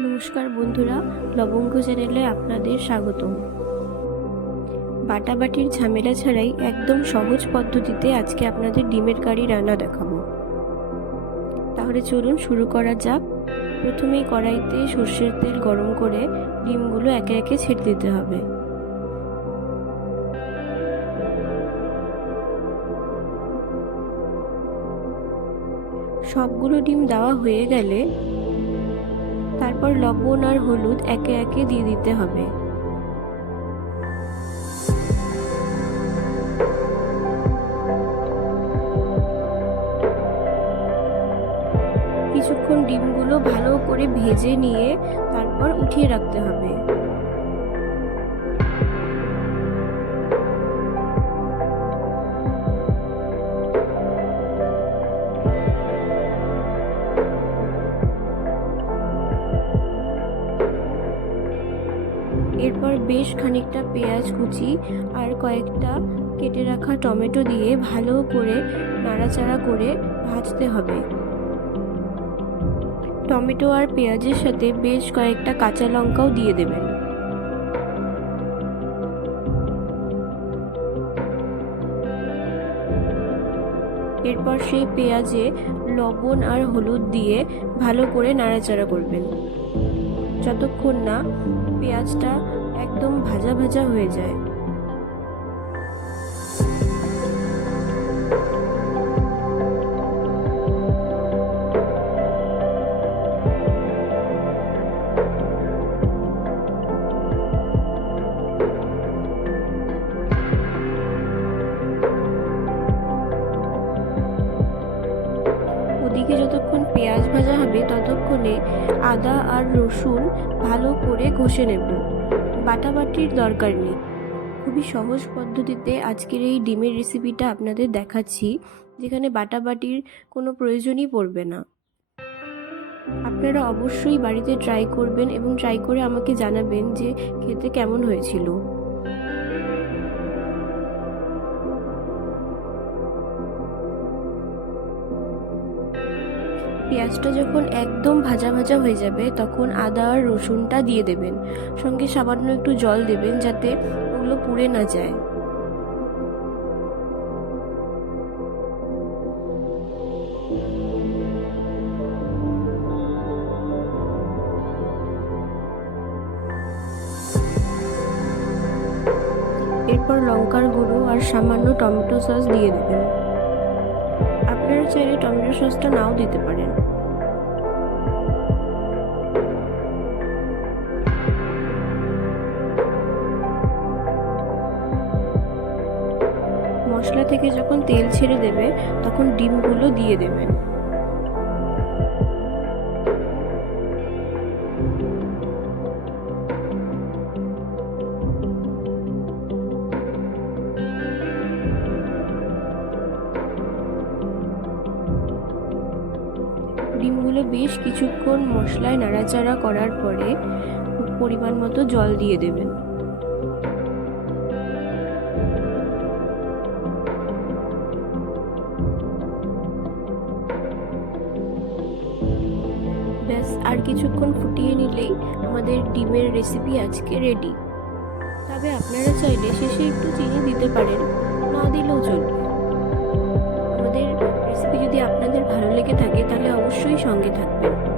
নমস্কার বন্ধুরা, লবঙ্গ চ্যানেলে আপনাদের স্বাগতম। বাটাবাটির ঝামেলা ছাড়াই একদম সহজ পদ্ধতিতে আজকে আপনাদের ডিমের কারি রান্না দেখাবো। তাহলে চলুন শুরু করা যাক। প্রথমেই কড়াইতে সর্ষের তেল গরম করে ডিমগুলো একে একে ছেড়ে দিতে হবে। সবগুলো ডিম দেওয়া হয়ে গেলে তারপর লবণ আর হলুদ একে একে দিয়ে দিতে হবে। কিছুক্ষণ ডিমগুলো ভালো করে ভেজে নিয়ে তারপর উঠিয়ে রাখতে হবে। বেশ খানিকটা পেঁয়াজ কুচি আর কয়েকটা কেটে রাখা টমেটো দিয়ে ভালো করে নাড়াচাড়া করে ভাজতে হবে। টমেটো আর পেঁয়াজের সাথে বেশ কয়েকটা কাঁচা লঙ্কাও দিয়ে দেবেন। এরপর সেই পেঁয়াজে লবণ আর হলুদ দিয়ে ভালো করে নাড়াচাড়া করবেন। যতক্ষণ না পেঁয়াজটা একদম ভাজা ভাজা হয়ে যায়। ওদিকে যতক্ষণ পেঁয়াজ ভাজা হবে, ততক্ষণে আদা আর রসুন ভালো করে ঘষে নেব। বাটাবাটির দরকার নেই। খুবই সহজ পদ্ধতিতে আজকের এই ডিমের রেসিপিটা আপনাদের দেখাচ্ছি, যেখানে বাটাবাটির কোনো প্রয়োজনই পড়বে না। আপনারা অবশ্যই বাড়িতে ট্রাই করবেন এবং ট্রাই করে আমাকে জানাবেন যে খেতে কেমন হয়েছিল। পেঁয়াজটা যখন একদম ভাজা ভাজা হয়ে যাবে, তখন আদা আর রসুনটা দিয়ে দেবেন। সঙ্গে সামান্য একটু জল দেবেন যাতে ওগুলো পুড়ে না যায়। এরপর লঙ্কার গুঁড়ো আর সামান্য টমেটো সস দিয়ে দেবেন। আপনারা চাইলে টমেটো সসটা নাও দিতে পারেন। মশলা থেকে যখন তেল ছেড়ে দেবে, তখন ডিমগুলো দিয়ে দেবেন। ডিমগুলো বেশ কিছুক্ষণ মশলায় নাড়াচাড়া করার পরে পরিমাণ মতো জল দিয়ে দেবেন। ব্যাস, আর কিছুক্ষণ ফুটিয়ে নিলেই আমাদের ডিমের রেসিপি আজকে রেডি তবে আপনারা চাইলে শেষে একটু চিনি দিতে পারেন, না দিলেও চলবে। অবশ্যই সঙ্গে থাকবেন।